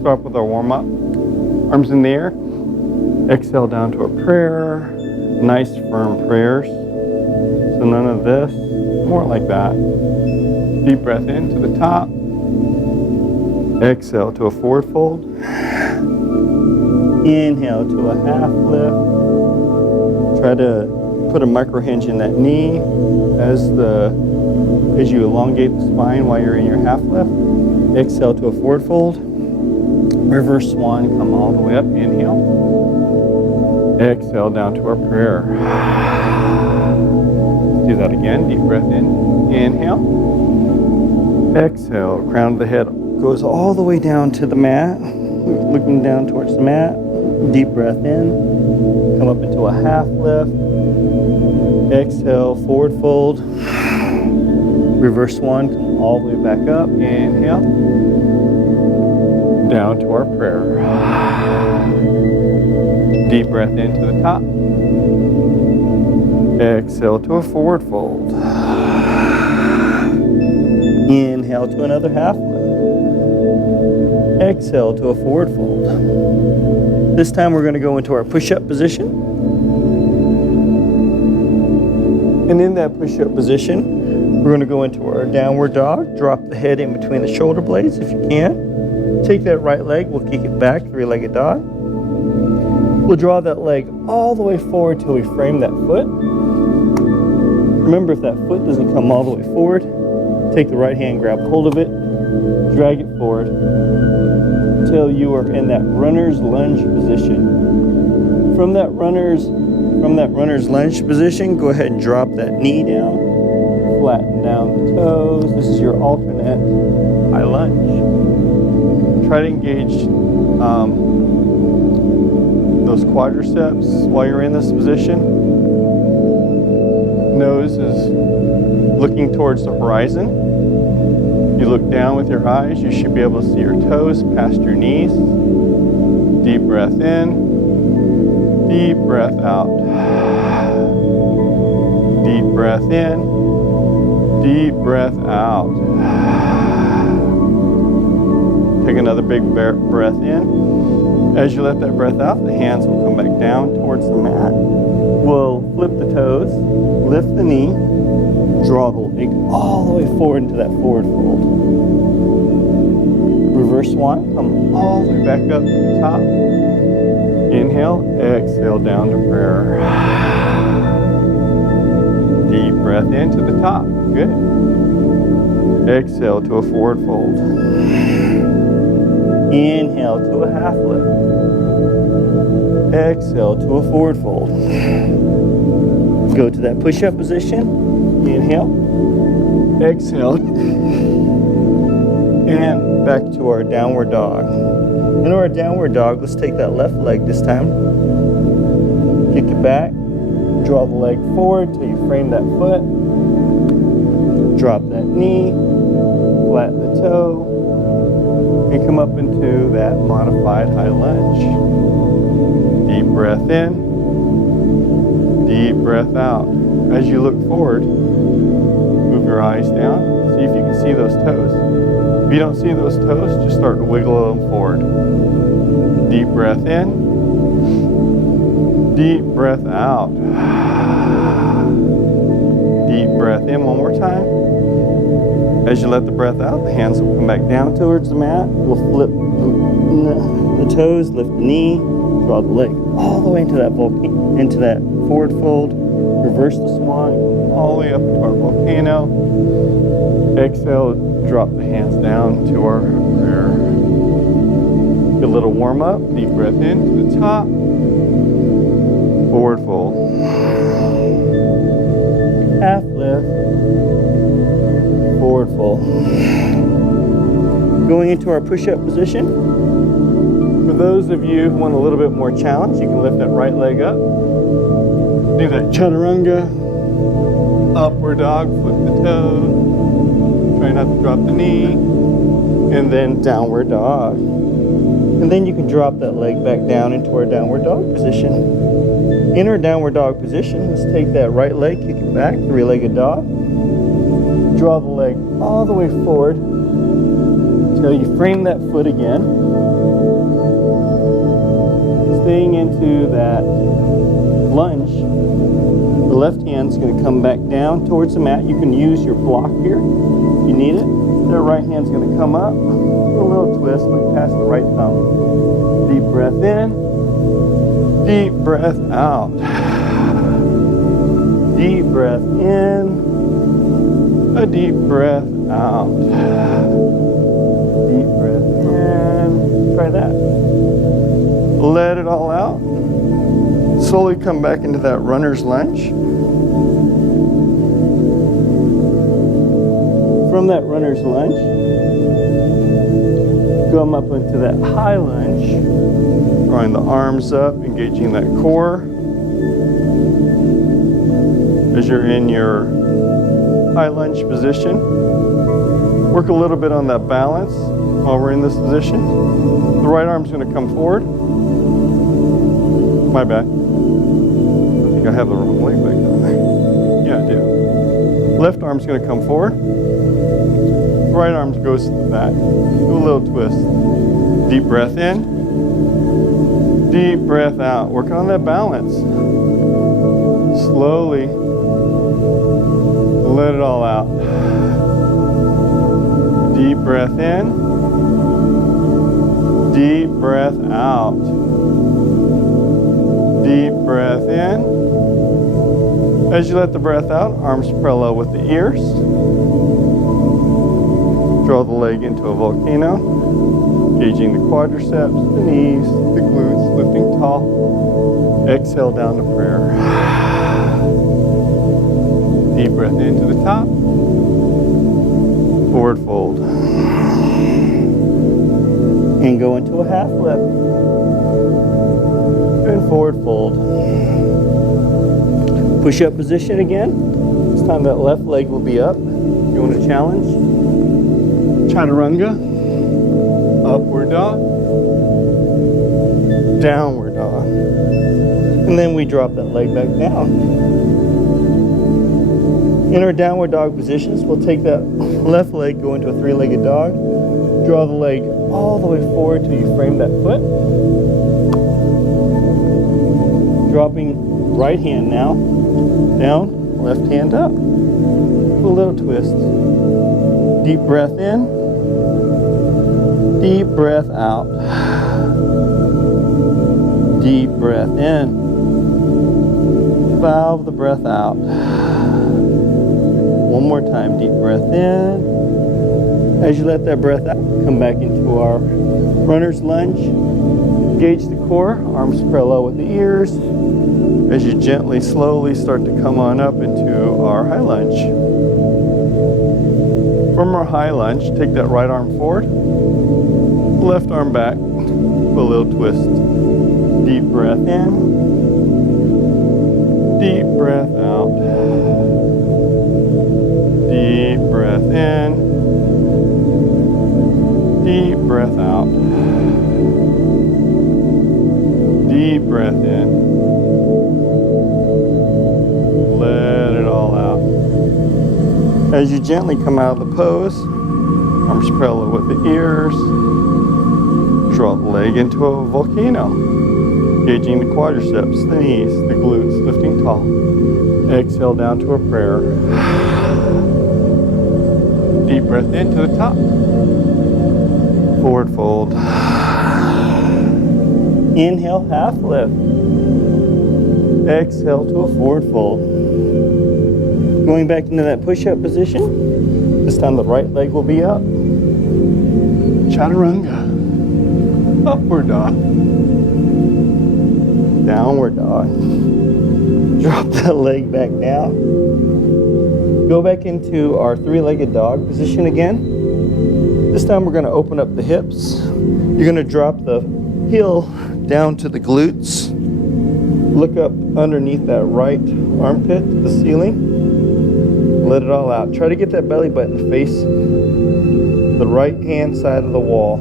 start with our warm-up. Arms in the air. Exhale down to a prayer. Nice firm prayers. So none of this, more like that. Deep breath in to the top. Exhale to a forward fold. Inhale to a half lift. Try to put a micro hinge in that knee as you elongate the spine while you're in your half lift. Exhale to a forward fold. Reverse swan, come all the way up. Inhale. Exhale down to our prayer. Do that again. Deep breath in. Inhale. Exhale. Crown of the head goes all the way down to the mat. Looking down towards the mat. Deep breath in. Come up into a half lift. Exhale, forward fold. Reverse swan, come all the way back up. Inhale. Down to our prayer. Deep breath into the top. Exhale to a forward fold. Inhale to another half lift. Exhale to a forward fold. This time we're going to go into our push-up position. And in that push-up position, we're going to go into our downward dog. Drop the head in between the shoulder blades if you can. Take that right leg, we'll kick it back, three-legged dog. We'll draw that leg all the way forward till we frame that foot. Remember, if that foot doesn't come all the way forward, take the right hand, grab hold of it, drag it forward until you are in that runner's lunge position. From that runner's lunge position, go ahead and drop that knee down, flatten down the toes. This is your alternate high lunge. Try to engage those quadriceps while you're in this position. Nose is looking towards the horizon. You look down with your eyes, you should be able to see your toes past your knees. Deep breath in, deep breath out. Deep breath in, deep breath out. Take another big breath in. As you let that breath out, the hands will come back down towards the mat. We'll flip the toes, lift the knee, draw the leg all the way forward into that forward fold. Reverse swan, come all the way back up to the top. Inhale, exhale down to prayer. Deep breath into the top. Good. Exhale to a forward fold. Inhale to a half lift. Exhale to a forward fold. Go to that push-up position. Inhale. Exhale. And back to our downward dog. In our downward dog, let's take that left leg this time. Kick it back. Draw the leg forward till you frame that foot. Drop that knee. Flatten the toe. And come up into that modified high lunge. Deep breath in, deep breath out. As you look forward, move your eyes down, see if you can see those toes. If you don't see those toes, just start to wiggle them forward. Deep breath in, deep breath out. Deep breath in one more time. As you let the breath out, the hands will come back down towards the mat. We'll flip the toes, lift the knee, draw the leg all the way into that forward fold. Reverse the swan, all the way up to our volcano. Exhale, drop the hands down to our prayer. Get a little warm up. Deep breath in to the top. Forward fold. Half lift. Forward fold. Going into our push-up position. For those of you who want a little bit more challenge, you can lift that right leg up. Do that chaturanga. Upward dog, flip the toes. Try not to drop the knee. And then downward dog. And then you can drop that leg back down into our downward dog position. In our downward dog position, let's take that right leg, kick it back, three-legged dog. Draw the leg all the way forward until you frame that foot again. Staying into that lunge. The left hand's going to come back down towards the mat. You can use your block here if you need it. The right hand's going to come up. A little twist, look past the right thumb. Deep breath in. Deep breath out. Deep breath in. A deep breath out. Deep breath in. Try that. Let it all out. Slowly come back into that runner's lunge. From that runner's lunge, come up into that high lunge, drawing the arms up, engaging that core. As you're in your high lunge position, work a little bit on that balance while we're in this position. The right arm's going to come forward. My bad. I think I have the wrong leg back down. Yeah, I do. Left arm's going to come forward. Right arm goes to the back. Do a little twist. Deep breath in. Deep breath out. Working on that balance. Slowly. Let it all out. Deep breath in. Deep breath out. Deep breath in. As you let the breath out, arms parallel with the ears. Draw the leg into a volcano, engaging the quadriceps, the knees, the glutes, lifting tall. Exhale down to prayer. Deep breath into the top. Forward fold. And go into a half lift. And forward fold. Push up position again. This time that left leg will be up. You want to challenge? Chaturanga. Upward dog. Downward dog. And then we drop that leg back down. In our downward dog positions, we'll take that left leg, go into a three-legged dog. Draw the leg all the way forward till you frame that foot. Dropping right hand now. Down, left hand up. A little twist. Deep breath in. Deep breath out. Deep breath in. Valve the breath out. One more time. Deep breath in. As you let that breath out, come back into our runner's lunge. Engage the core, arms parallel with the ears. As you gently, slowly start to come on up into our high lunge. From our high lunge, take that right arm forward, left arm back, a little twist. Deep breath in, deep breath out, deep breath in, deep breath out, deep breath in. Let it all out. As you gently come out of the pose, arms parallel with the ears, draw the leg into a volcano, engaging the quadriceps, the knees, the glutes, lifting tall. Exhale down to a prayer. Deep breath into the top. Forward fold. Inhale, half lift. Exhale to a forward fold. Going back into that push-up position. This time the right leg will be up. Chaturanga. Upward dog. Downward dog. Drop that leg back down. Go back into our three-legged dog position again. This time we're going to open up the hips. You're going to drop the heel down to the glutes. Look up underneath that right armpit to the ceiling. Let it all out. Try to get that belly button to face the right hand side of the wall.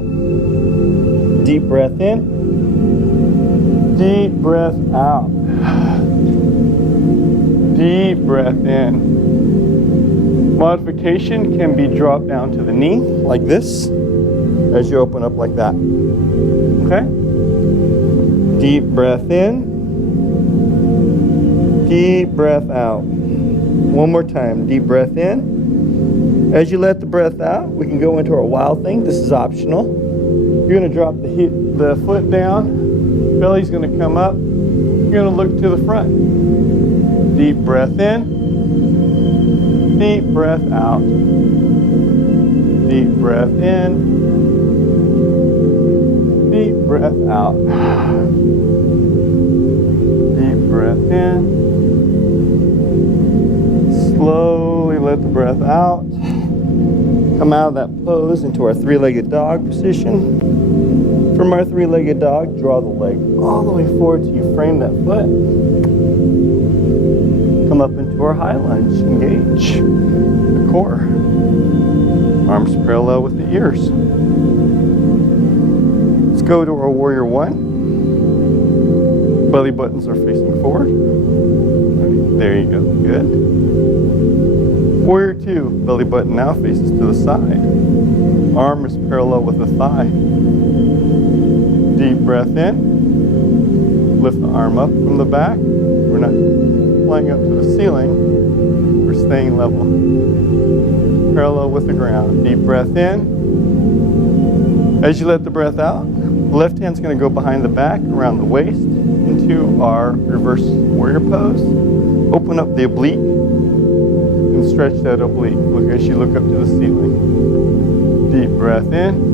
Deep breath in. Deep breath out. Deep breath in. Modification can be dropped down to the knee like this. as you open up like that. Okay? Deep breath in. Deep breath out. One more time. Deep breath in. As you let the breath out, we can go into our wild thing. This is optional. You're going to drop the foot down. Belly's going to come up. You're going to look to the front. Deep breath in. Deep breath out. Deep breath in. Deep breath out. Deep breath in. Slowly let the breath out. Come out of that pose into our three-legged dog position. From our three-legged dog, draw the leg all the way forward till you frame that foot. Come up into our high lunge. Engage the core. Arms parallel with the ears. Let's go to our warrior one. Belly buttons are facing forward. There you go. Good. Warrior two. Belly button now faces to the side. Arm is parallel with the thigh. Deep breath in. Lift the arm up from the back. We're not flying up to the ceiling. We're staying level. Parallel with the ground. Deep breath in. As you let the breath out, the left hand's going to go behind the back, around the waist, into our reverse warrior pose. Open up the oblique and stretch that oblique. Look as you look up to the ceiling. Deep breath in.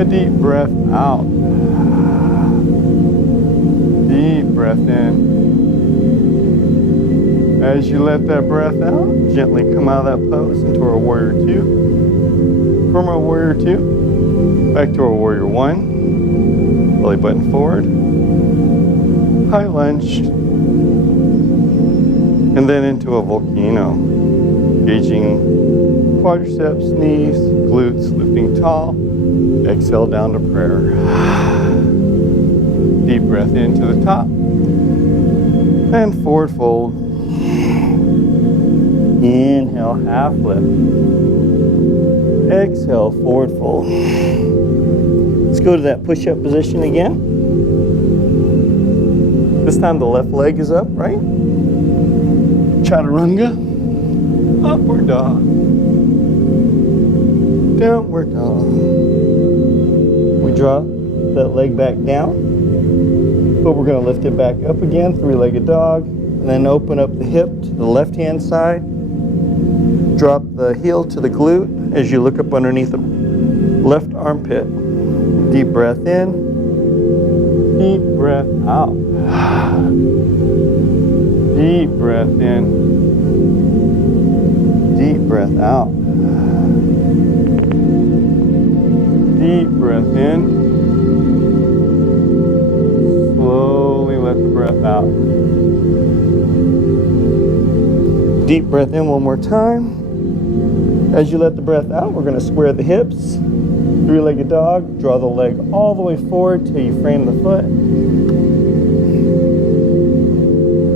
A deep breath out. Deep breath in. As you let that breath out, gently come out of that pose into our warrior two. From our warrior two, back to our warrior one. Belly button forward. High lunge. And then into a volcano. Engaging quadriceps, knees, glutes, lifting tall. Exhale down to prayer. Deep breath into the top. And forward fold. Inhale, half lift. Exhale, forward fold. Let's go to that push-up position again. This time the left leg is up, right? Chaturanga. Upward dog. Downward dog. We draw that leg back down. But we're going to lift it back up again, three-legged dog. And then open up the hip to the left-hand side. Drop the heel to the glute as you look up underneath the left armpit. Deep breath in. Deep breath out. Deep breath in. Deep breath out. Deep breath in. Slowly let the breath out. Deep breath in one more time. As you let the breath out, we're going to square the hips. Three-legged dog. Draw the leg all the way forward till you frame the foot.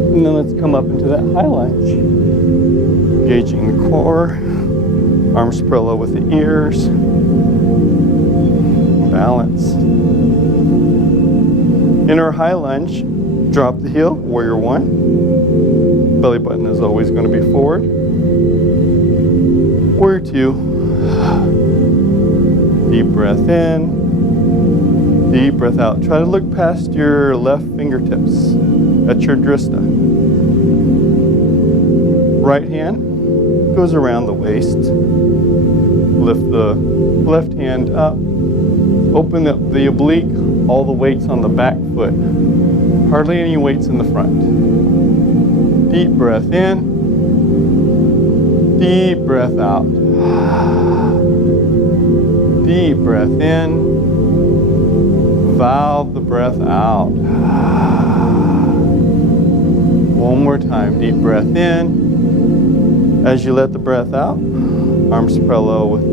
And then let's come up into that high lunge. Engaging the core. Arms parallel with the ears. Balance. In our high lunge, drop the heel, warrior one. Belly button is always going to be forward. Warrior two. Deep breath in. Deep breath out. Try to look past your left fingertips at your drista. Right hand goes around the waist. Lift the left hand up. Open up the oblique. All the weights on the back foot. Hardly any weights in the front. Deep breath in. Deep breath out. Deep breath in. Valve the breath out. One more time. Deep breath in. As you let the breath out, arms parallel with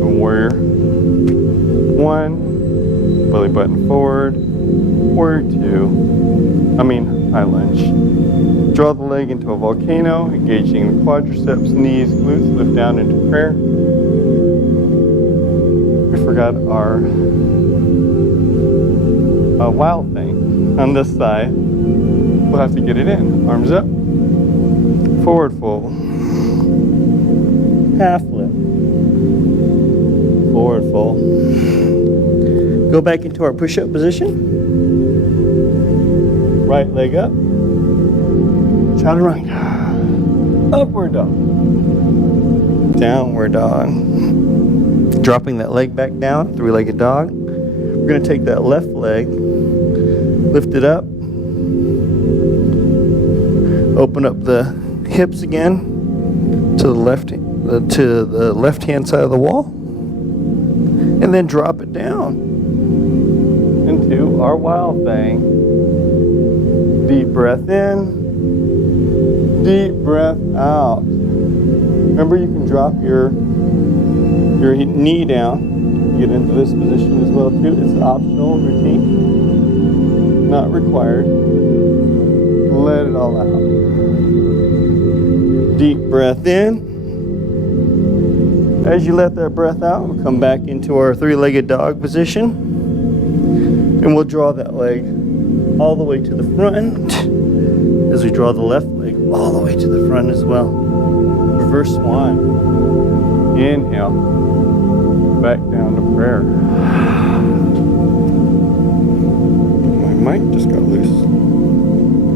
the warrior one. Belly button forward. warrior two. High lunge. Draw the leg into a volcano, engaging the quadriceps, knees, glutes, lift down into prayer. We forgot our wild thing on this side. We'll have to get it in. Arms up. Forward fold. Half lift. Forward fold. Go back into our push-up position. Right leg up. Chaturanga. Upward dog. Downward dog. Dropping that leg back down, three-legged dog. We're going to take that left leg, lift it up, open up the hips again to the left-hand side of the wall, and then drop it down into our wild thing. Deep breath in, deep breath out. Remember, you can drop your knee down. Get into this position as well too. It's an optional routine, not required. Let it all out. Deep breath in. As you let that breath out, we'll come back into our three-legged dog position, and we'll draw that leg all the way to the front as we draw the left leg all the way to the front as well. Reverse swan. Inhale. Back down to prayer. My mic just got loose.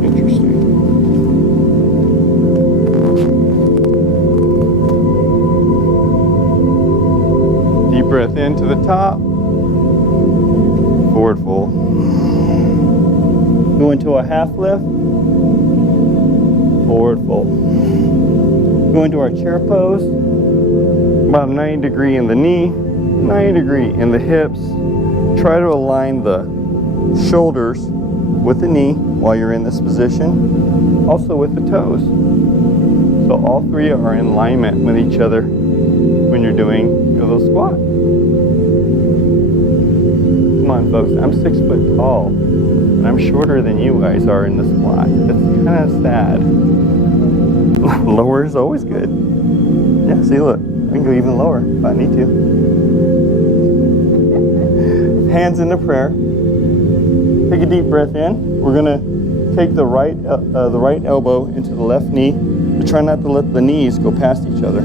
Interesting. Deep breath into the top. Forward fold. Go into a half lift. Forward fold. Go into our chair pose. About 90 degree in the knee, 90 degree in the hips. Try to align the shoulders with the knee while you're in this position. Also with the toes. So all three are in alignment with each other when you're doing your little squat. Come on, folks. I'm 6 foot tall, and I'm shorter than you guys are in the squat. That's kind of sad. Lower is always good. Yeah, see, look. I can go even lower if I need to. Hands into prayer. Take a deep breath in. We're going to take the right elbow into the left knee, but try not to let the knees go past each other.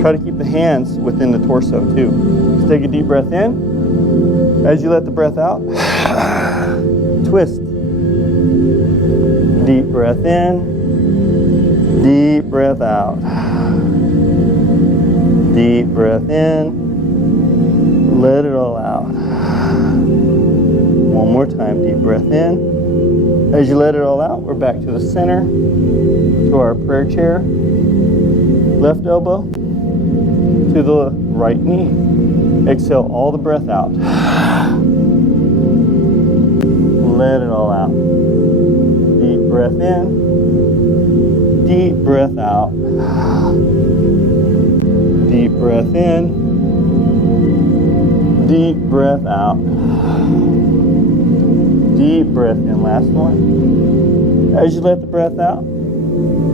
Try to keep the hands within the torso too. So take a deep breath in. As you let the breath out, twist. Deep breath in. Deep breath out. Deep breath in, let it all out. One more time, deep breath in. As you let it all out, we're back to the center, to our prayer chair. Left elbow to the right knee. Exhale all the breath out. Let it all out. Deep breath in, deep breath out. Deep breath in, deep breath out. Deep breath in, last one. As you let the breath out,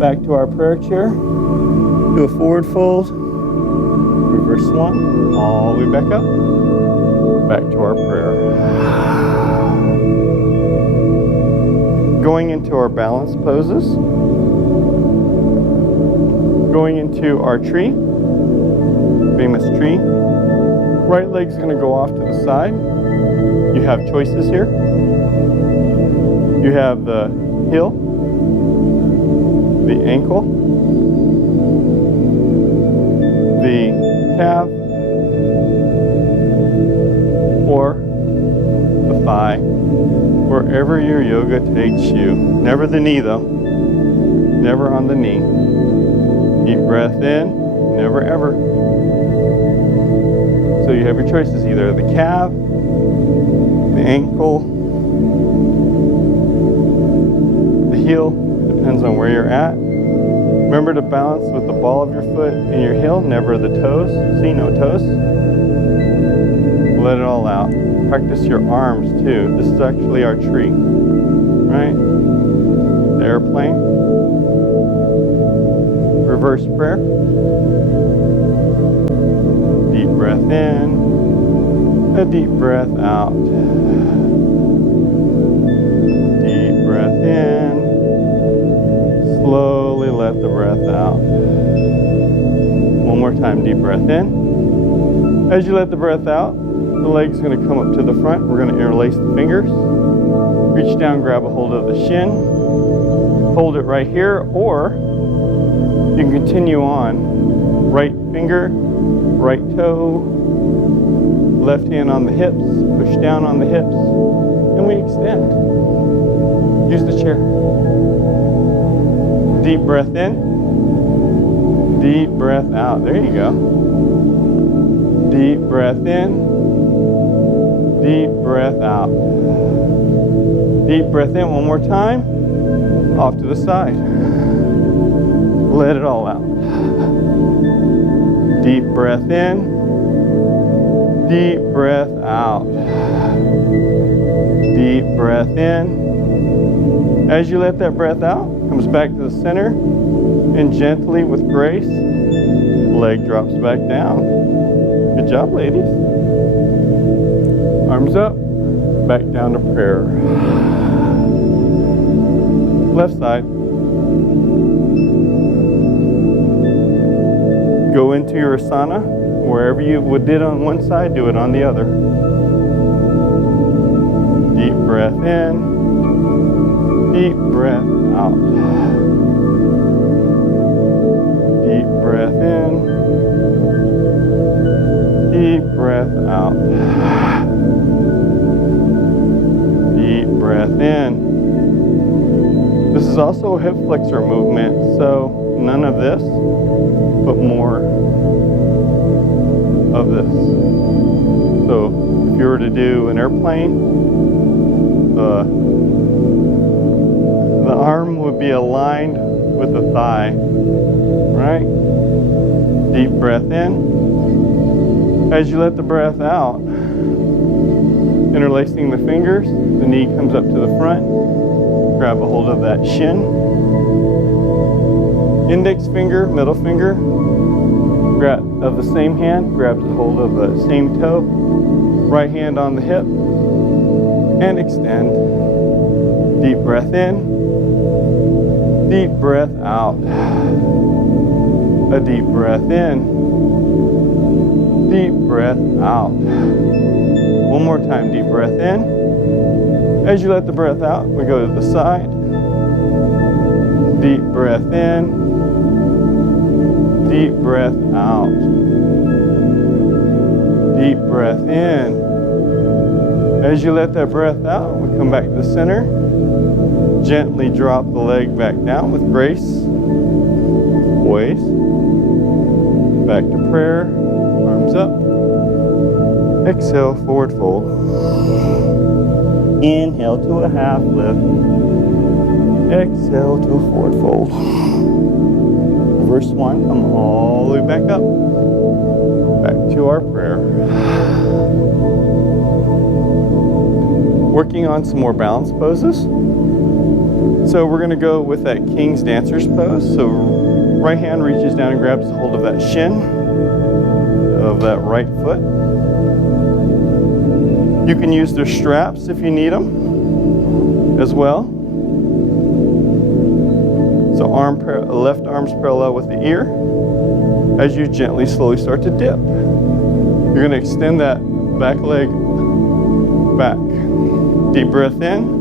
back to our prayer chair. Do a forward fold, reverse swan, all the way back up. Back to our prayer. Going into our balance poses. Going into our tree. Famous tree. Right leg's going to go off to the side. You have choices here. You have the heel, the ankle, the calf, or the thigh, wherever your yoga takes you. Never the knee though. Never on the knee. Deep breath in. Never ever. So you have your choices, either the calf, the ankle, the heel, depends on where you're at. Remember to balance with the ball of your foot and your heel, never the toes. See, no toes. Let it all out. Practice your arms too. This is actually our tree, right? The airplane. Reverse prayer. Deep breath in, a deep breath out. Deep breath in, slowly let the breath out. One more time, deep breath in. As you let the breath out, the leg's going to come up to the front. We're going to interlace the fingers. Reach down, grab a hold of the shin. Hold it right here, or you can continue on. Right finger, right toe, left hand on the hips, push down on the hips, and we extend. Use the chair. Deep breath in, deep breath out. There you go. Deep breath in, deep breath out. Deep breath in one more time, off to the side. Let it all out. Deep breath in, deep breath out. Deep breath in. As you let that breath out, comes back to the center, and gently with grace, leg drops back down. Good job, ladies. Arms up, back down to prayer. Left side. Go into your asana. Wherever you did on one side, do it on the other. Deep breath in, deep breath out. Deep breath in, deep breath out. Deep breath in. This is also a hip flexor movement, so none of this, but more of this. So if you were to do an airplane, the arm would be aligned with the thigh, right? Deep breath in. As you let the breath out, interlacing the fingers, the knee comes up to the front. Grab a hold of that shin. Index finger, middle finger, of the same hand, grabs a hold of the same toe. Right hand on the hip, and extend. Deep breath in, deep breath out. A deep breath in, deep breath out. One more time, deep breath in. As you let the breath out, we go to the side. Deep breath in, deep breath out. Deep breath in. As you let that breath out, we come back to the center. Gently drop the leg back down with grace. Poise. Back to prayer. Arms up. Exhale, forward fold. Inhale to a half lift. Exhale to a forward fold. Reverse one, come all the way back up. Back to our prayer. Working on some more balance poses. So we're going to go with that King's Dancer's pose. So right hand reaches down and grabs hold of that shin of that right foot. You can use their straps if you need them as well. So left arm's parallel with the ear. As you gently, slowly start to dip, you're going to extend that back leg back. Deep breath in.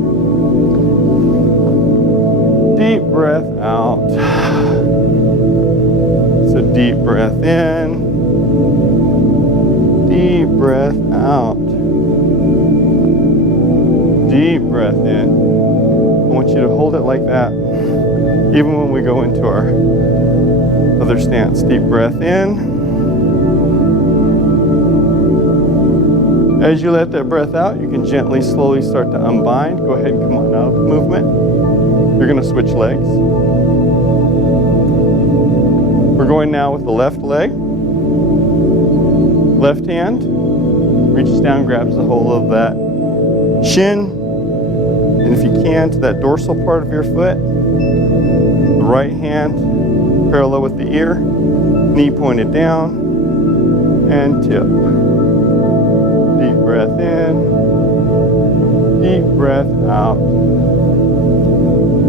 Deep breath out. So deep breath in. Deep breath out. Deep breath in. I want you to hold it like that, even when we go into our other stance. Deep breath in. As you let that breath out, you can gently, slowly start to unbind. Go ahead and come on out of the movement. You're going to switch legs. We're going now with the left leg, left hand, Reaches down, grabs the whole of that shin, and if you can, to that dorsal part of your foot. The right hand parallel with the ear, knee pointed down, and tip. Deep breath in, deep breath out.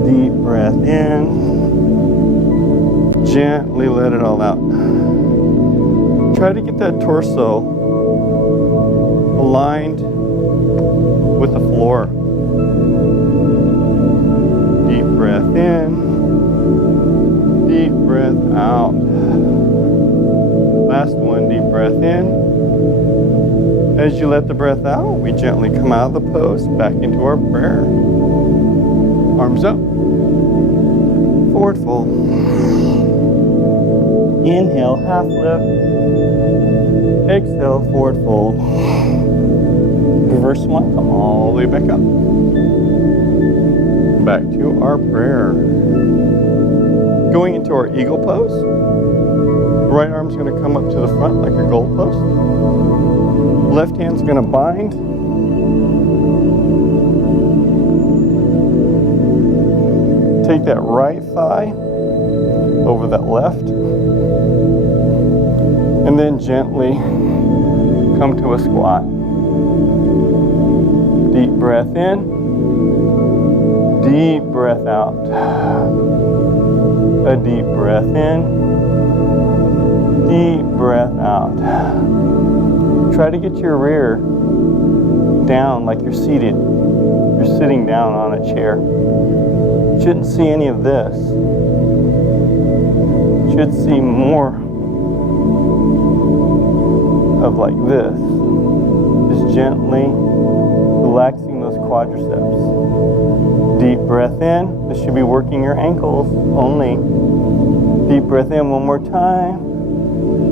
Deep breath in, gently let it all out. Try to get that torso aligned with the floor. Deep breath in, deep breath out. Last one, deep breath in. As you let the breath out, we gently come out of the pose, back into our prayer. Arms up, forward fold. Inhale, half lift. Exhale, forward fold. Reverse one, come all the way back up. Back to our prayer. Going into our eagle pose. The right arm's going to come up to the front like a goalpost. Left hand's going to bind. Take that right thigh over that left. And then gently come to a squat. Deep breath in. Deep breath out. A deep breath in. Deep breath out. Try to get your rear down like you're seated. You're sitting down on a chair. Shouldn't see any of this. Should see more of like this. Just gently relaxing those quadriceps. Deep breath in. This should be working your ankles only. Deep breath in one more time.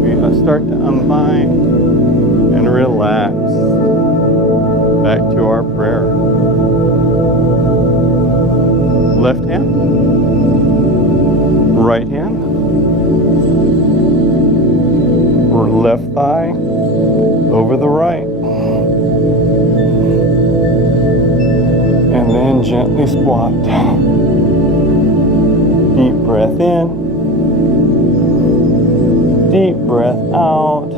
We're going to start to unbind and relax. Back to our prayer. Left hand. Right hand. Left thigh over the right. And then gently squat. Deep breath in. Deep breath out.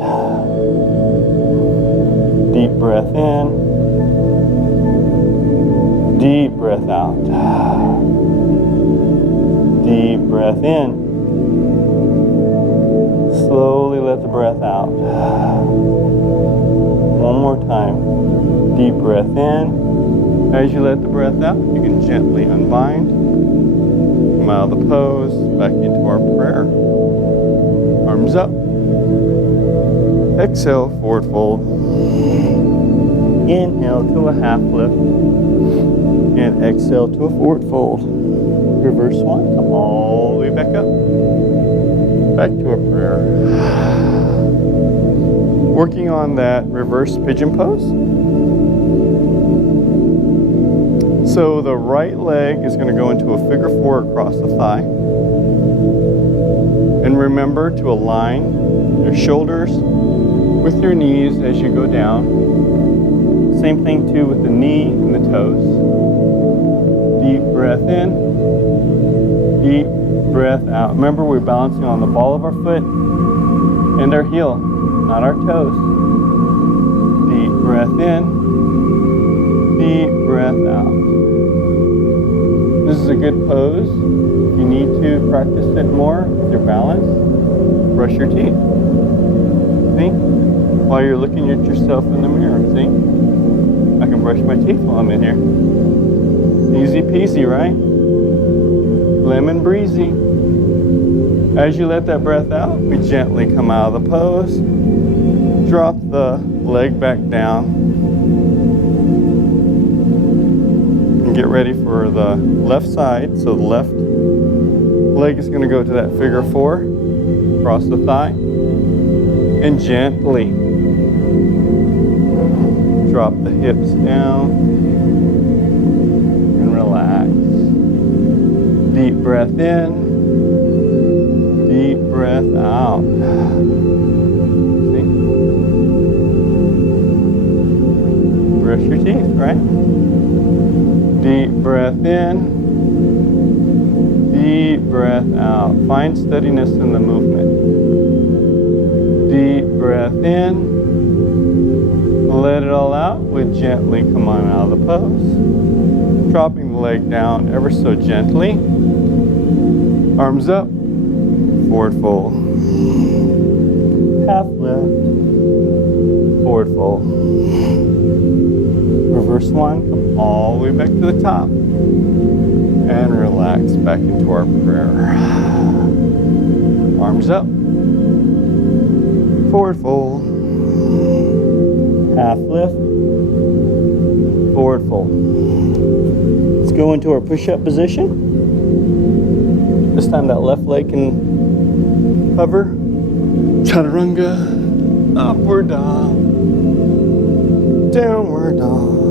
Deep breath in. Deep breath out. Deep breath in. Slowly let the breath out. One more time. Deep breath in. As you let the breath out, you can gently unbind. Come out of the pose, back into our prayer. Arms up. Exhale, forward fold. Inhale to a half lift. And exhale to a forward fold. Reverse one, come all the way back up. Back to a prayer. Working on that reverse pigeon pose. So the right leg is going to go into a figure four across the thigh. And remember to align your shoulders with your knees as you go down. Same thing too with the knee and the toes. Deep breath in. Deep breath out. Remember, we're balancing on the ball of our foot and our heel, not our toes. Deep breath in. Deep breath out. This is a good pose. If you need to practice it more with your balance, brush your teeth. See? While you're looking at yourself in the mirror, see? I can brush my teeth while I'm in here. Easy peasy, right? Lemon breezy. As you let that breath out, we gently come out of the pose. Drop the leg back down. And get ready for the left side. So the left leg is going to go to that figure four, across the thigh, and gently drop the hips down and relax. Deep breath in, deep breath out. See? your teeth, right? Deep breath in. Deep breath out. Find steadiness in the movement. Deep breath in. Let it all out. We gently come on out of the pose. Dropping the leg down ever so gently. Arms up. Forward fold. Half lift. Forward fold. Reverse one. Come all the way back to the top. And relax back into our prayer. Arms up. Forward fold. Half lift. Forward fold. Let's go into our push-up position. This time that left leg can hover. Chaturanga. Upward dog. Downward dog.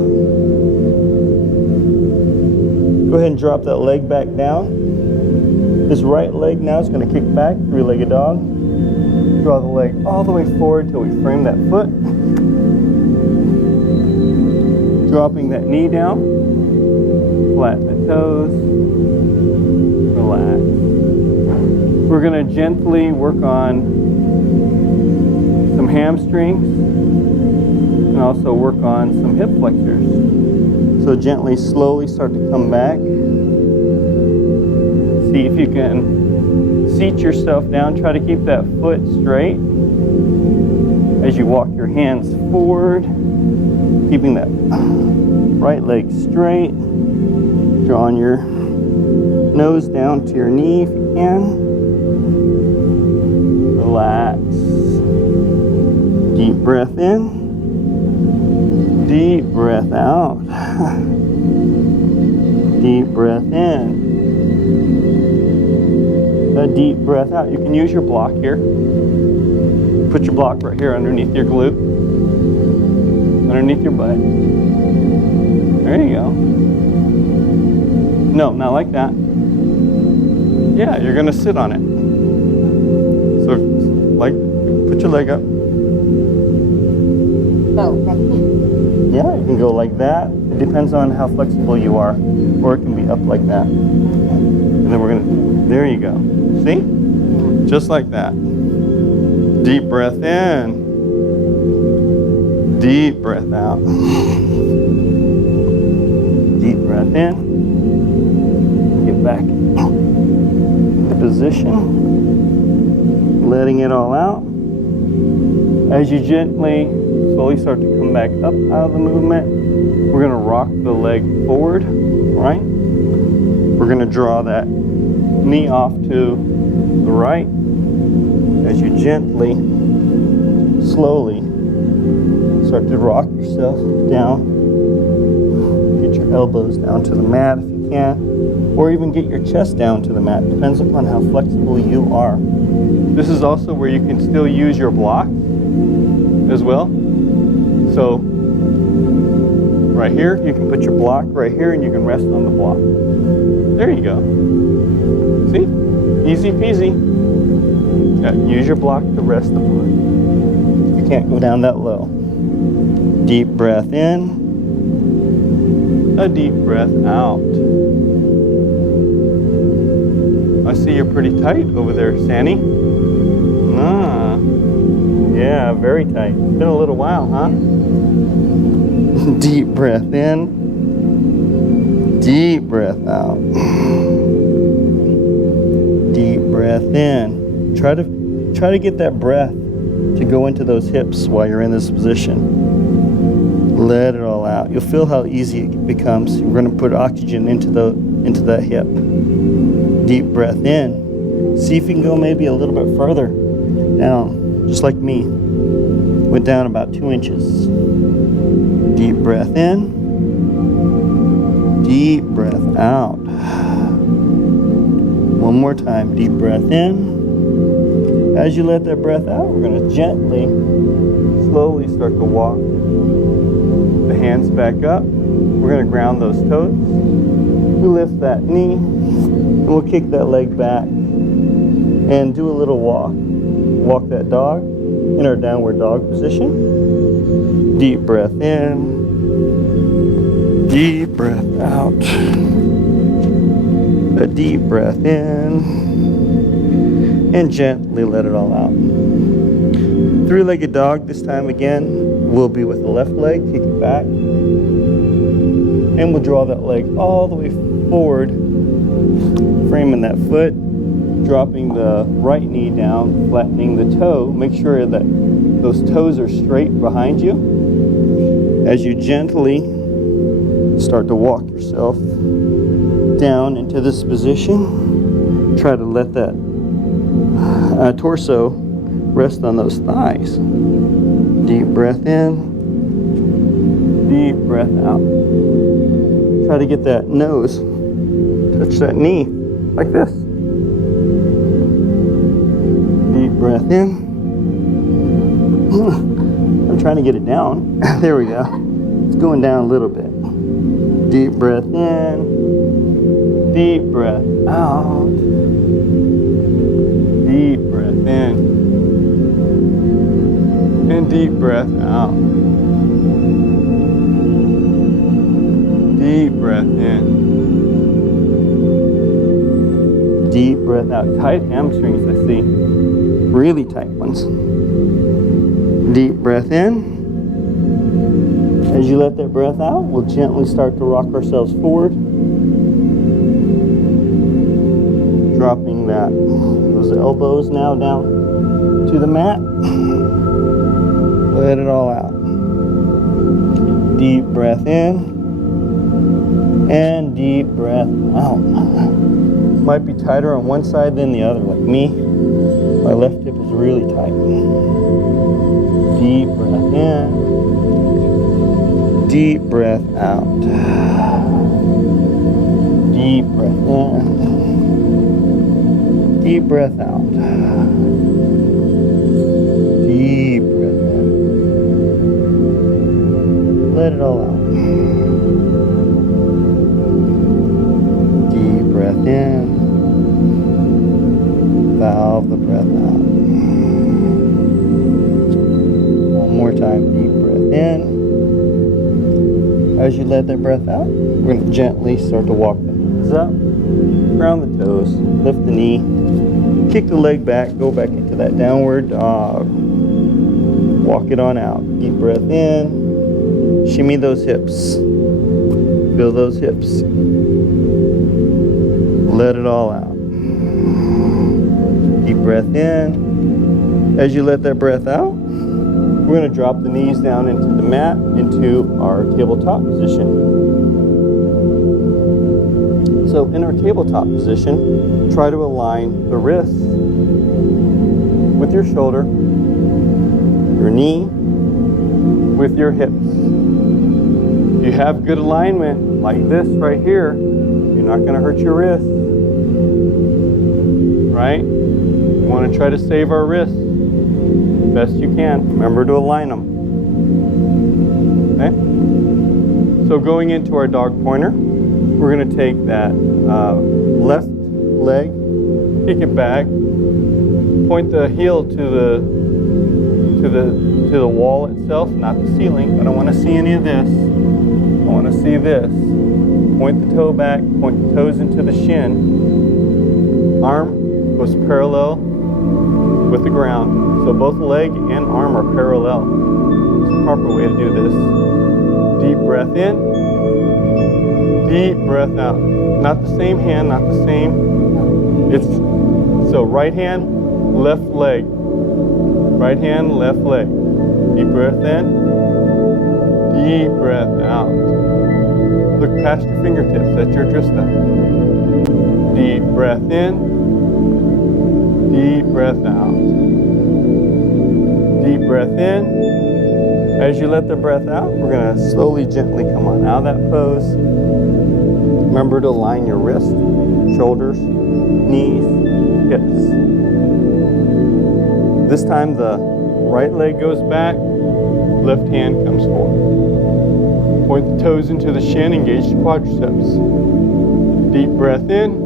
Go ahead and drop that leg back down. This right leg now is going to kick back, three-legged dog. Draw the leg all the way forward till we frame that foot. Dropping that knee down. Flatten the toes. Relax. We're going to gently work on some hamstrings and also work on some hip flexors. So gently, slowly start to come back. See if you can seat yourself down. Try to keep that foot straight as you walk your hands forward, keeping that right leg straight. Drawing your nose down to your knee if you can. Relax. Deep breath in. Deep breath out. Deep breath in. A deep breath out. You can use your block here. Put your block right here underneath your glute. Underneath your butt. There you go. No, not like that. Yeah, you're going to sit on it. So, like, put your leg up. Yeah, you can go like that. It depends on how flexible you are. Or it can be up like that. And then we're going to, there you go. See? Just like that. Deep breath in. Deep breath out. Deep breath in. Get back into position. Letting it all out. As you gently, slowly start to come back up out of the movement, we're going to rock the leg forward, right? We're going to draw that knee off to the right as you gently, slowly start to rock yourself down. Get your elbows down to the mat if you can, or even get your chest down to the mat. Depends upon how flexible you are. This is also where you can still use your block as well. So right here, you can put your block right here and you can rest on the block. There you go. See? Easy peasy. Yeah, use your block to rest the block. You can't go down that low. Deep breath in. A deep breath out. I see you're pretty tight over there, Sandy. Ah. Yeah, very tight. It's been a little while, huh? Deep breath in. Deep breath out. Deep breath in. Try to get that breath to go into those hips while you're in this position. Let it all out. You'll feel how easy it becomes. We're going to put oxygen into that hip. Deep breath in. See if you can go maybe a little bit further down, just like me. Went down about 2 inches. Deep breath in. Deep breath out. One more time. Deep breath in. As you let that breath out, we're going to gently, slowly start to walk the hands back up. We're going to ground those toes. We lift that knee, and we'll kick that leg back and do a little walk. Walk that dog in our downward dog position. Deep breath in. Deep breath out. A deep breath in. And gently let it all out. Three-legged dog this time again. We'll be with the left leg. Kick it back. And we'll draw that leg all the way forward. Framing that foot. Dropping the right knee down. Flattening the toe. Make sure that those toes are straight behind you. As you gently start to walk yourself down into this position, try to let that torso rest on those thighs. Deep breath in, deep breath out. Try to get that nose, touch that knee like this. Deep breath in. I'm trying to get it down. There we go. It's going down a little bit. Deep breath in. Deep breath out. Deep breath in. And deep breath out. Deep breath in. Deep breath out. Tight hamstrings, I see. Really tight ones. Deep breath in. As you let that breath out, we'll gently start to rock ourselves forward. Dropping those elbows now down to the mat. Let it all out. Deep breath in. And deep breath out. Might be tighter on one side than the other, like me. My left hip is really tight. Deep breath in. Deep breath out. Deep breath in. Deep breath out. Deep breath in. Let it all out. Deep breath in. Valve the breath out. One more time, deep breath in. As you let that breath out, we're going to gently start to walk the hands up, ground the toes, lift the knee, kick the leg back, go back into that downward dog. Walk it on out. Deep breath in, shimmy those hips, feel those hips. Let it all out. Deep breath in. As you let that breath out, we're going to drop the knees down into the mat, into our tabletop position. So in our tabletop position, try to align the wrists with your shoulder, your knee with your hips. If you have good alignment like this right here, you're not going to hurt your wrists, right? We want to try to save our wrists best you can. Remember to align them. Okay? So going into our dog pointer, we're going to take that left leg, kick it back, point the heel to the wall itself, not the ceiling. I don't want to see any of this. I want to see this. Point the toe back, point the toes into the shin. Arm goes parallel with the ground. So both leg and arm are parallel. It's the proper way to do this. Deep breath in. Deep breath out. Not the same hand, not the same. So right hand, left leg. Right hand, left leg. Deep breath in. Deep breath out. Look past your fingertips. That's your drista. Deep breath in. Deep breath out. Deep breath in. As you let the breath out, we're going to slowly, gently come on out of that pose. Remember to align your wrists, shoulders, knees, hips. This time the right leg goes back, left hand comes forward. Point the toes into the shin, engage the quadriceps. Deep breath in.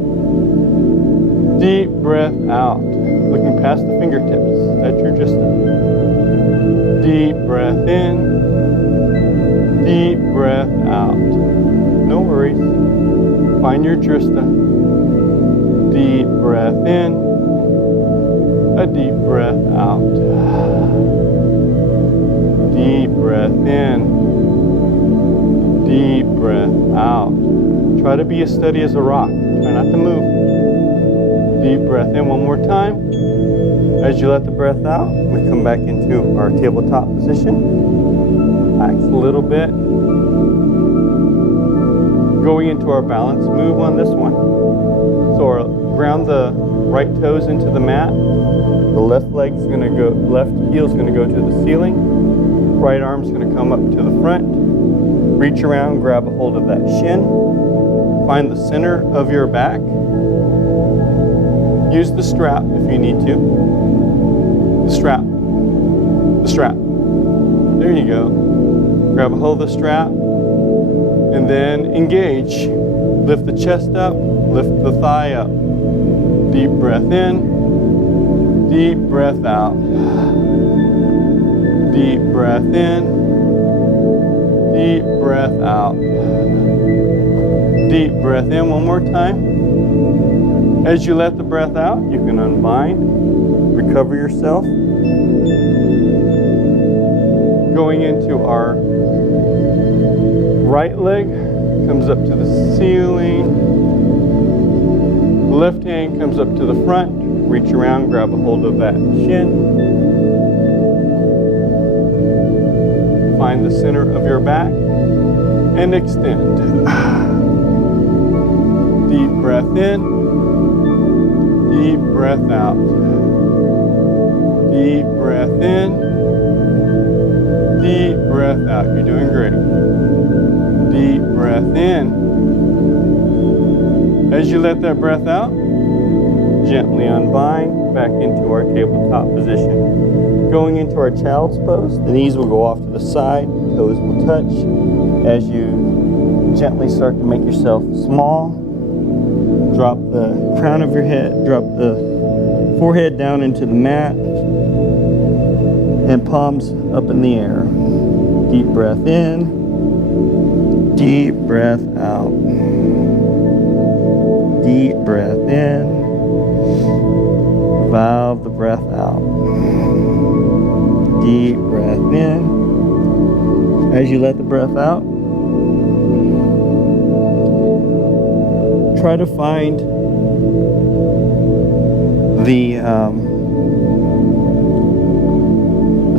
Deep breath out. Looking past the fingertips. That's your drista. Deep breath in. Deep breath out. Find your drista. Deep breath in, a deep breath out. Deep breath in, deep breath out. Try to be as steady as a rock. Try not to move. Deep breath in one more time. As you let the breath out, we come back into our tabletop position. Relax a little bit. Going into our balance move on this one. So ground the right toes into the mat. The left leg's gonna go, left heel's gonna go to the ceiling. Right arm's gonna come up to the front. Reach around, grab a hold of that shin. Find the center of your back. Use the strap if you need to. The strap. The strap. There you go. Grab a hold of the strap. And then engage. Lift the chest up. Lift the thigh up. Deep breath in. Deep breath out. Deep breath in. Deep breath out. Deep breath in one more time. As you let the breath out, you can unbind, recover yourself. Going into our right leg, comes up to the ceiling. Left hand comes up to the front. Reach around, grab a hold of that shin. Find the center of your back and extend. Deep breath in, deep breath out. Deep breath in, deep breath out. You're doing great. Deep breath in. As you let that breath out, gently unbind back into our tabletop position. Going into our child's pose, the knees will go off to the side, toes will touch. As you gently start to make yourself small, drop the crown of your head, drop the forehead down into the mat, and palms up in the air. Deep breath in, deep breath out. Deep breath in, valve the breath out. Deep breath in. As you let the breath out, try to find the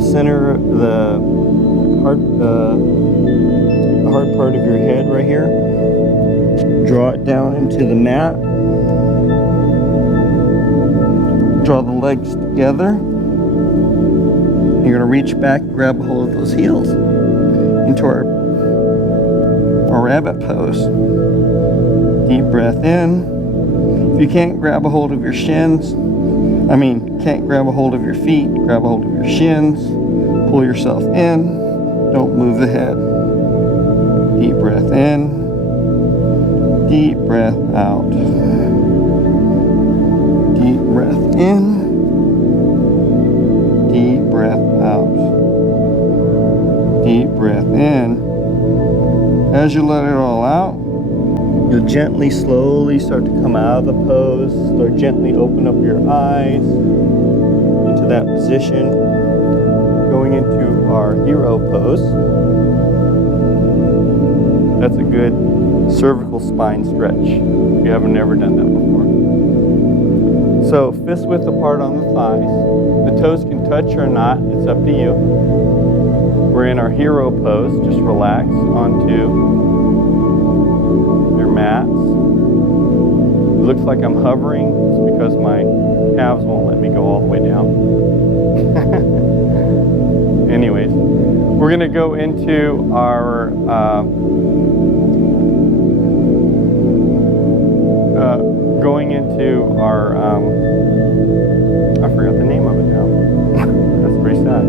center, the hard part of your head right here. Draw it down into the mat. Draw the legs together. You're going to reach back, grab a hold of those heels into our rabbit pose. Deep breath in. If you can't grab a hold of your shins, can't grab a hold of your feet, grab a hold of your shins. Pull yourself in. Don't move the head. Deep breath in. Deep breath out. Deep breath in. Deep breath out. Deep breath in. As you let it all out, you'll gently, slowly start to come out of the pose. Start gently open up your eyes into that position. Going into our hero pose. That's a good cervical spine stretch if you haven't ever done that before. So fist width apart on the thighs. The toes can touch or not, it's up to you. We're in our hero pose. Just relax onto your mats. It looks like I'm hovering. It's because my calves won't let me go all the way down. Anyways, we're going to go into our I forgot the name of it now. That's pretty sad.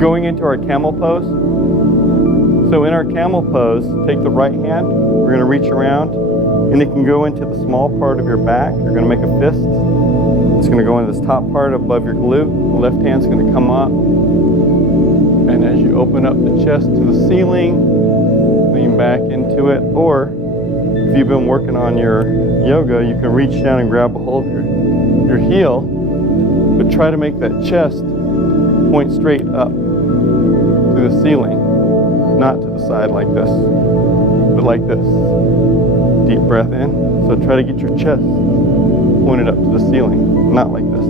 Going into our camel pose. So in our camel pose, take the right hand. We're going to reach around, and it can go into the small part of your back. You're going to make a fist. It's going to go into this top part above your glute. The left hand's going to come up. And as you open up the chest to the ceiling, lean back into it, or If you've been working on your yoga, you can reach down and grab a hold of your heel, but try to make that chest point straight up to the ceiling, not to the side like this, but like this. Deep breath in. So try to get your chest pointed up to the ceiling, not like this.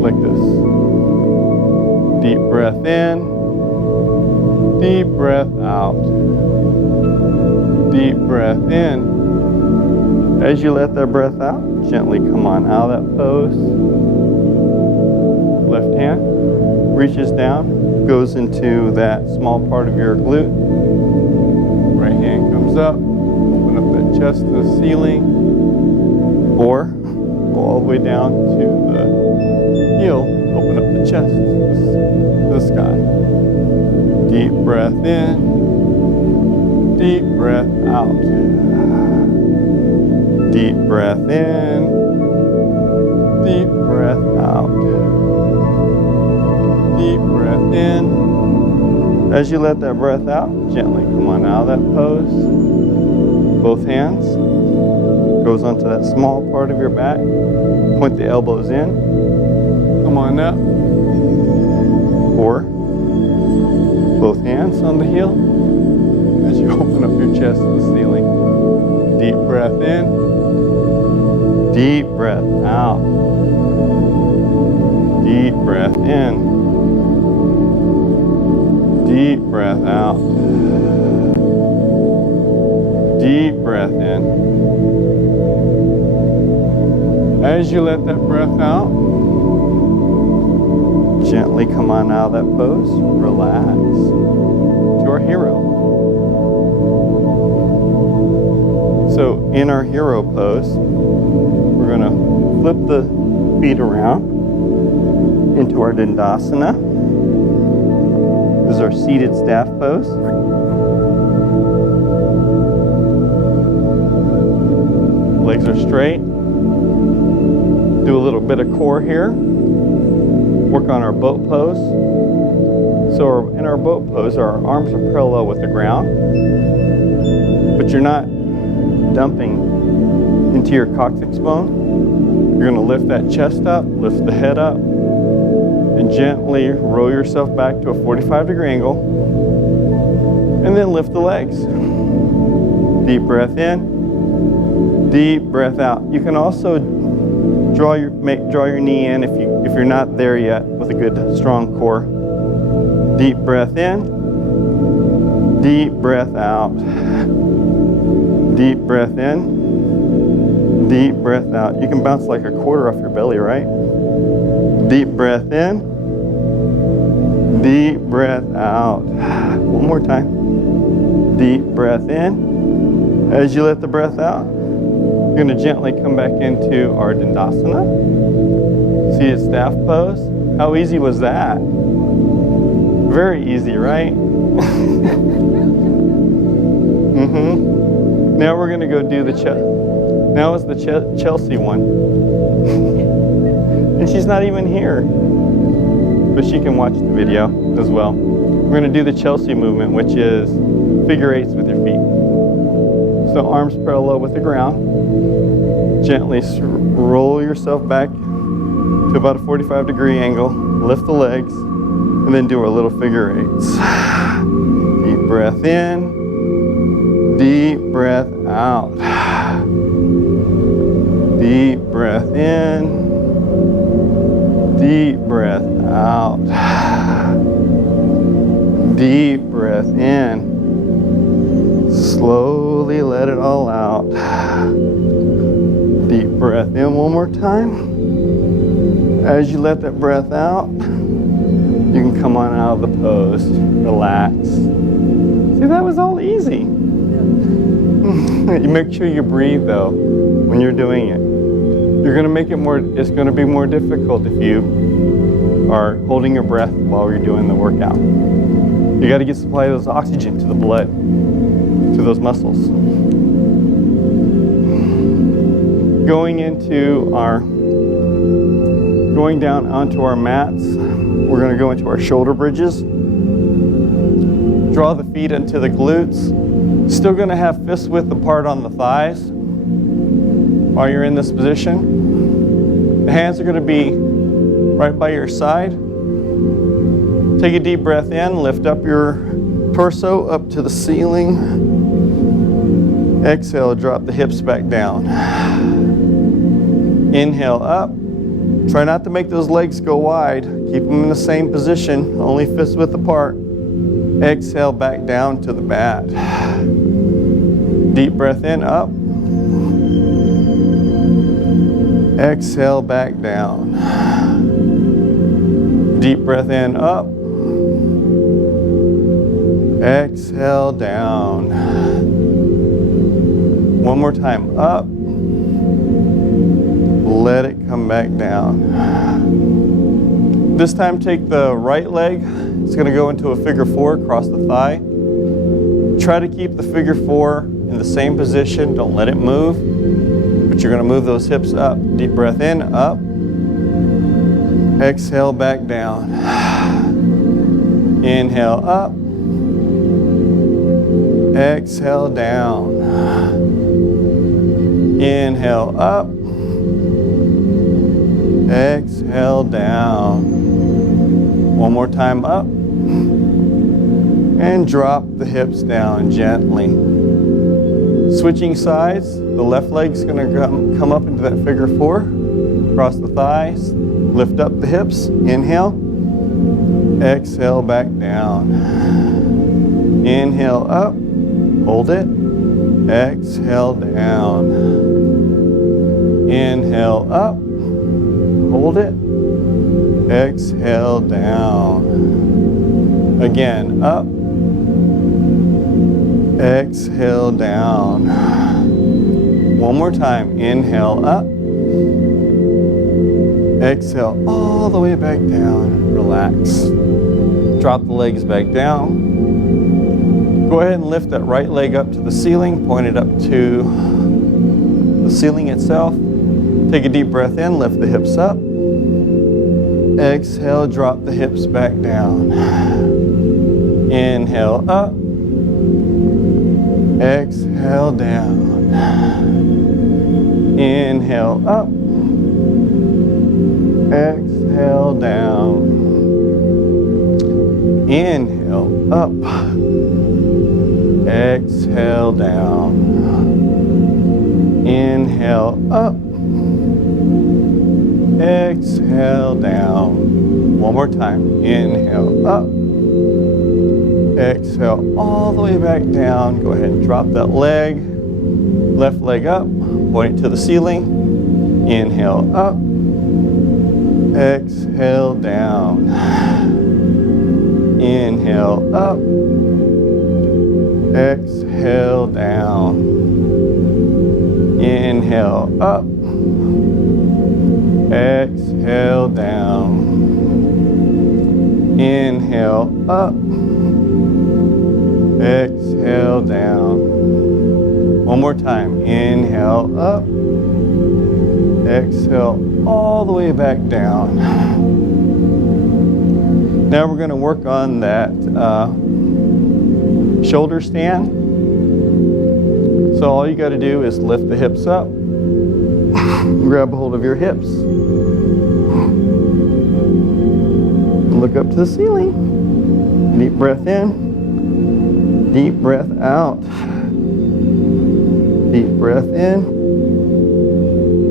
Like this. Deep breath in. Deep breath out. Deep breath in. As you let that breath out, gently come on out of that pose. Left hand reaches down, goes into that small part of your glute. Right hand comes up, open up that chest to the ceiling, or go all the way down to the heel, open up the chest to the sky. Deep breath in, deep breath out. Deep breath in, deep breath out. Deep breath in. As you let that breath out, gently come on out of that pose. Both hands. Goes onto that small part of your back. Point the elbows in. Come on up. Or both hands on the heel as you open up your chest to the ceiling. Deep breath in. Deep breath out. Deep breath in. Deep breath out. Deep breath in. As you let that breath out, gently come on out of that pose. Relax to our hero. So in our hero pose, we're going to flip the feet around into our Dandasana. This is our seated staff pose. Legs are straight. Do a little bit of core here. Work on our boat pose. So in our boat pose, our arms are parallel with the ground, but you're not dumping into your coccyx bone. You're going to lift that chest up, lift the head up, and gently roll yourself back to a 45-degree angle, and then lift the legs. Deep breath in, deep breath out. You can also draw your knee in if you're not there yet with a good strong core. Deep breath in, deep breath out. Deep breath in, deep breath out. You can bounce like a quarter off your belly, right? Deep breath in, deep breath out. One more time. Deep breath in. As you let the breath out, you're going to gently come back into our Dandasana. Seated staff pose. How easy was that? Very easy, right? Now we're going to go do the chest. Now is the Chelsea one. And she's not even here, but she can watch the video as well. We're going to do the Chelsea movement, which is figure eights with your feet. So arms parallel with the ground. Gently roll yourself back to about a 45-degree angle. Lift the legs, and then do our little figure eights. Deep breath in, deep breath out. Deep breath in, deep breath out. Deep breath in. Slowly let it all out. Deep breath in one more time. As you let that breath out, you can come on out of the pose. Relax. See, that was all easy. You make sure you breathe though when you're doing it. You're going to make it it's going to be more difficult if you are holding your breath while you're doing the workout. You got to get supply of those oxygen to the blood, to those muscles. Going down onto our mats, we're going to go into our shoulder bridges. Draw the feet into the glutes. Still going to have fist width apart on the thighs while you're in this position. The hands are going to be right by your side. Take a deep breath in, lift up your torso up to the ceiling. Exhale, drop the hips back down. Inhale up. Try not to make those legs go wide. Keep them in the same position, only fist width apart. Exhale back down to the mat. Deep breath in, up. Exhale back down. Deep breath in, up. Exhale down. One more time, up. Let it come back down. This time take the right leg. It's going to go into a figure four across the thigh. Try to keep the figure four in the same position. Don't let it move. But you're going to move those hips up. Deep breath in, up. Exhale back down. Inhale up. Exhale down. Inhale up. Exhale down. One more time up. And drop the hips down gently. Switching sides, the left leg's going to come up into that figure four. Cross the thighs. Lift up the hips. Inhale. Exhale back down. Inhale up. Hold it. Exhale down. Inhale up. Hold it. Exhale down. Again, up. Exhale down. One more time. Inhale up. Exhale all the way back down. Relax. Drop the legs back down. Go ahead and lift that right leg up to the ceiling. Point it up to the ceiling itself. Take a deep breath in. Lift the hips up. Exhale, drop the hips back down. Inhale up. Exhale down. Inhale up. Exhale down. Inhale up. Exhale down. Inhale up. Exhale down. One more time. Inhale up. Exhale all the way back down. Go ahead and drop that leg. Left leg up. Point it to the ceiling. Inhale up. Exhale down. Inhale up. Exhale down. Inhale up. Exhale down. Inhale up. Exhale down. One more time. Inhale up. Exhale all the way back down. Now we're going to work on that shoulder stand. So all you got to do is lift the hips up. Grab a hold of your hips. Look up to the ceiling. Deep breath in. Deep breath out. Deep breath in.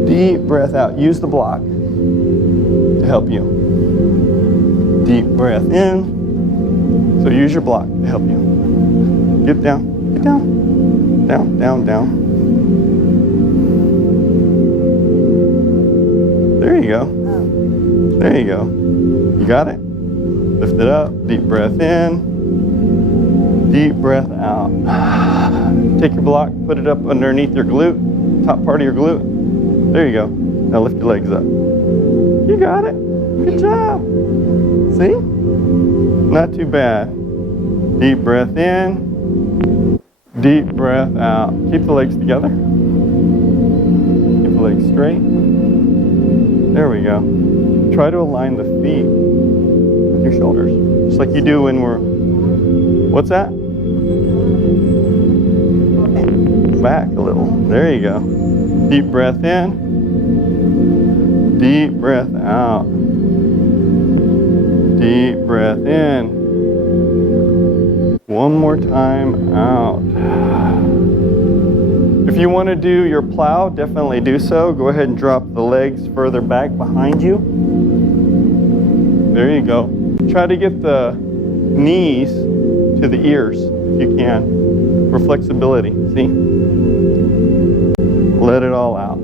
Deep breath out. Use the block to help you. Deep breath in. So use your block to help you. Get down. Get down. Down, down, down. There you go. There you go. You got it? Lift it up. Deep breath in. Deep breath out. Take your block, put it up underneath your glute, top part of your glute. There you go. Now lift your legs up. You got it. Good job. See? Not too bad. Deep breath in. Deep breath out. Keep the legs together. Keep the legs straight. There we go. Try to align the feet with your shoulders, just like you do when we're, what's that? back a little. There you go. Deep breath in. Deep breath out. Deep breath in. One more time out. If you want to do your plow, definitely do so. Go ahead and drop the legs further back behind you. There you go. Try to get the knees to the ears if you can for flexibility. See? Let it all out.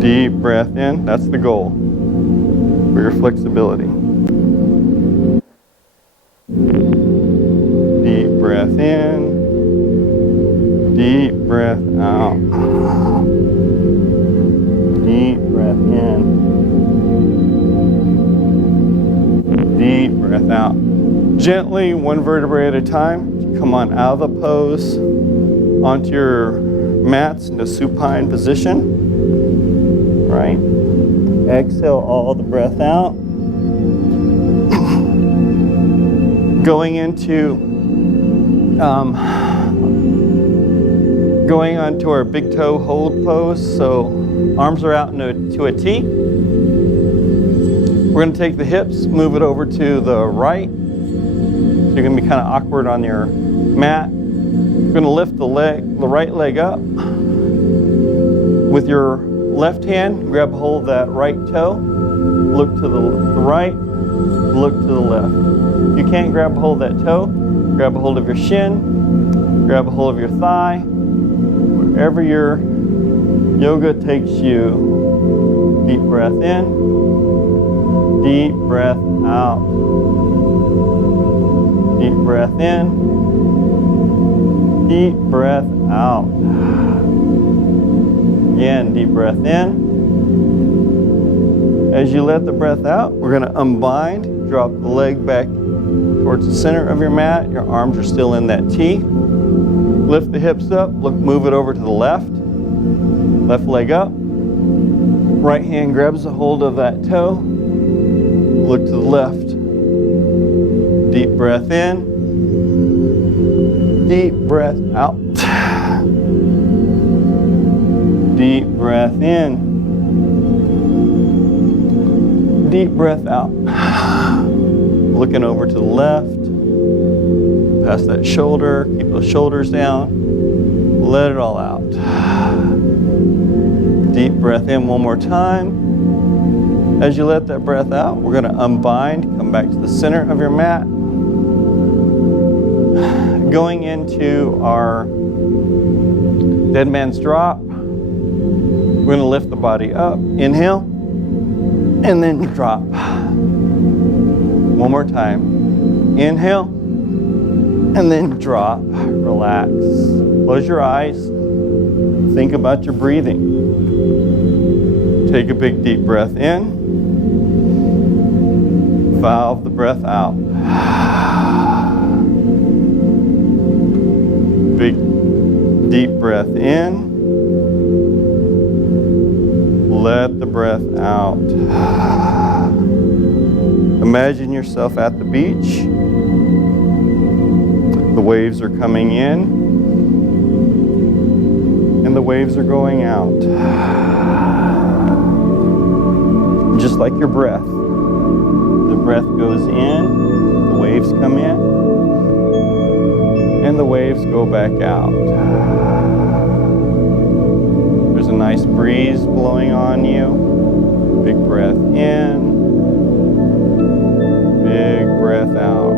Deep breath in. That's the goal for your flexibility. Deep breath in. Deep breath out. Deep breath in. Deep breath out. Gently, one vertebrae at a time, come on out of the pose onto your mats into supine position. Right? Exhale all the breath out. Going onto our big toe hold pose. So arms are out to a T. We're going to take the hips, move it over to the right. So you're going to be kind of awkward on your mat. We're going to lift the right leg up. With your left hand, grab hold of that right toe. Look to the right, look to the left. If you can't grab a hold of that toe, grab a hold of your shin, grab a hold of your thigh. Wherever your yoga takes you. Deep breath in, deep breath out. Deep breath in, deep breath out. Again, deep breath in. As you let the breath out, we're going to unbind, drop the leg back towards the center of your mat. Your arms are still in that T. Lift the hips up, move it over to the left. Left leg up. Right hand grabs a hold of that toe. Look to the left. Deep breath in. Deep breath out. Deep breath in. Deep breath out. Looking over to the left. Past that shoulder. Keep those shoulders down. Let it all out. Deep breath in one more time. As you let that breath out, we're going to unbind. Come back to the center of your mat. Going into our dead man's drop. We're going to lift the body up. Inhale. And then drop. One more time. Inhale. And then drop. Relax. Close your eyes. Think about your breathing. Take a big deep breath in. Valve the breath out. Big deep breath in. Let the breath out. Imagine yourself at the beach. The waves are coming in and the waves are going out. Just like your breath. The breath goes in, the waves come in, and the waves go back out. There's a nice breeze blowing on you. Big breath in, big breath out.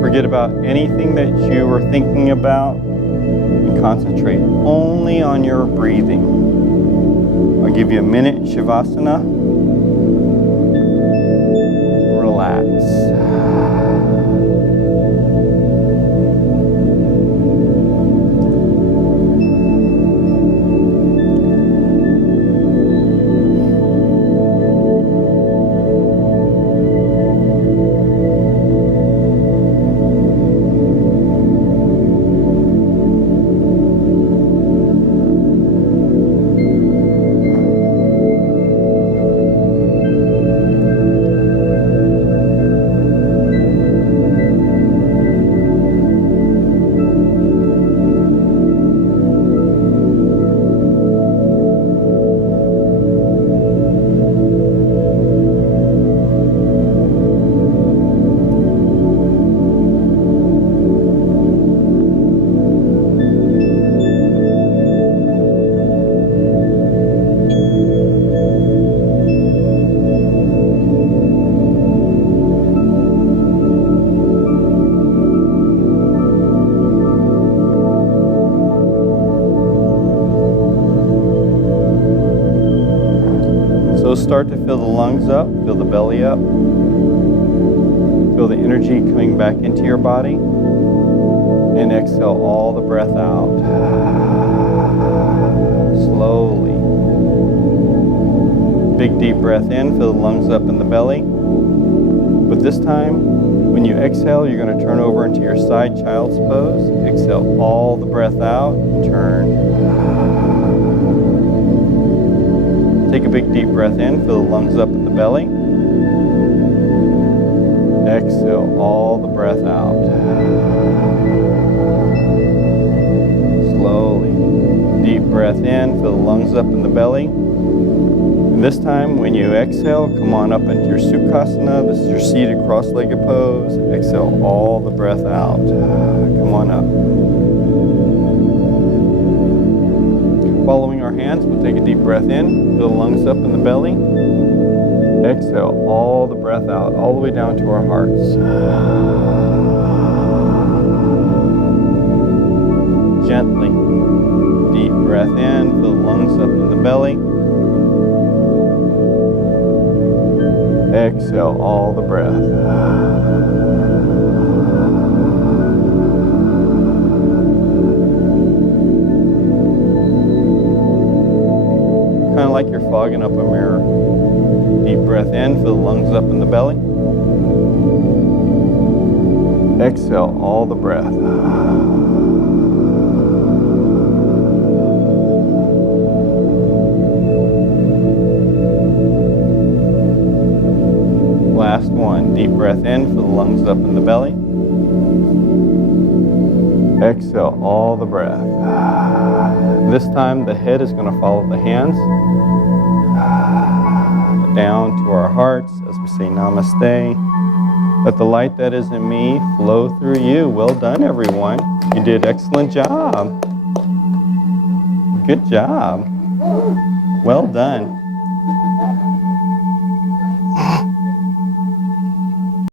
Forget about anything that you were thinking about and concentrate only on your breathing. I'll give you a minute, Shavasana. Relax. start to fill the lungs up, fill the belly up. Feel the energy coming back into your body. And exhale all the breath out. Slowly. Big deep breath in, fill the lungs up in the belly. But this time, when you exhale, you're going to turn over into your side child's pose. Exhale all the breath out and turn. Take a big deep breath in, fill the lungs up in the belly. Exhale all the breath out. Slowly. Deep breath in, fill the lungs up in the belly. And this time, when you exhale, come on up into your Sukhasana. This is your seated cross-legged pose. Exhale all the breath out. Come on up. Following our hands, we'll take a deep breath in, fill the lungs up in the belly. Exhale all the breath out, all the way down to our hearts. Gently. Deep breath in, fill the lungs up in the belly. Exhale all the breath. Kind of like you're fogging up a mirror. Deep breath in, fill the lungs up in the belly. Exhale all the breath. Last one. Deep breath in, fill the lungs up in the belly. Exhale all the breath. This time the head is going to follow the hands down to our hearts as we say namaste. Let the light that is in me flow through you. Well done, everyone. You did an excellent job. Good job. Well done.